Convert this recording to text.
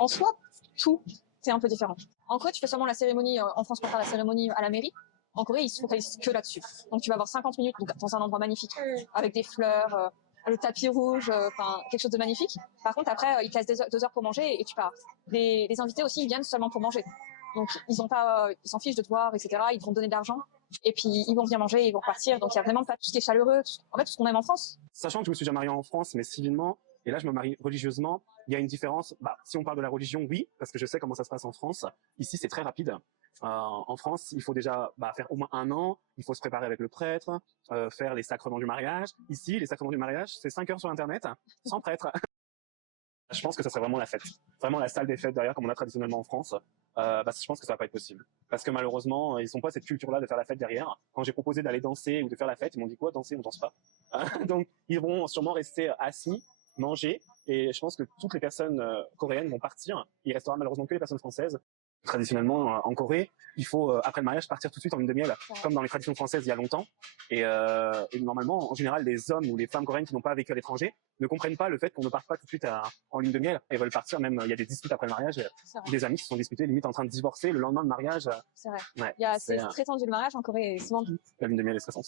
En soi, tout, c'est un peu différent. En Corée, tu fais seulement la cérémonie, en France, pour faire la cérémonie à la mairie. En Corée, ils se focalisent que là-dessus. Donc, tu vas avoir 50 minutes donc, dans un endroit magnifique, avec des fleurs, le tapis rouge, enfin, quelque chose de magnifique. Par contre, après, ils te laissent 2 heures pour manger et tu pars. Les invités aussi, ils viennent seulement pour manger. Donc, ils ont pas, ils s'en fichent de te voir, etc. Ils vont te donner de l'argent. Et puis, ils vont venir manger, ils vont repartir. Donc, il y a vraiment pas tout ce qui est chaleureux. En fait, tout ce qu'on aime en France. Sachant que je me suis déjà marié en France, mais civilement, et là je me marie religieusement, il y a une différence. Si on parle de la religion, oui, parce que je sais comment ça se passe en France. Ici, c'est très rapide. En France, il faut déjà faire au moins 1 an, il faut se préparer avec le prêtre, faire les sacrements du mariage. Ici, les sacrements du mariage, c'est 5 heures sur Internet, sans prêtre. Je pense que ça serait vraiment la fête, vraiment la salle des fêtes derrière, comme on a traditionnellement en France. Je pense que ça va pas être possible, parce que malheureusement, ils n'ont pas cette culture-là de faire la fête derrière. Quand j'ai proposé d'aller danser ou de faire la fête, ils m'ont dit quoi, danser, on danse pas. Donc, ils vont sûrement rester assis, manger, et je pense que toutes les personnes coréennes vont partir. Il restera malheureusement que les personnes françaises. Traditionnellement, en Corée, il faut, après le mariage, partir tout de suite en lune de miel, comme dans les traditions françaises il y a longtemps. Et normalement, en général, les hommes ou les femmes coréennes qui n'ont pas vécu à l'étranger ne comprennent pas le fait qu'on ne parte pas tout de suite en lune de miel. Ils veulent partir, même, il y a des disputes après le mariage, des amis qui se sont disputés, limite en train de divorcer le lendemain de mariage. C'est vrai. Ouais, C'est très tendu le mariage en Corée, souvent. la lune de miel est stressante.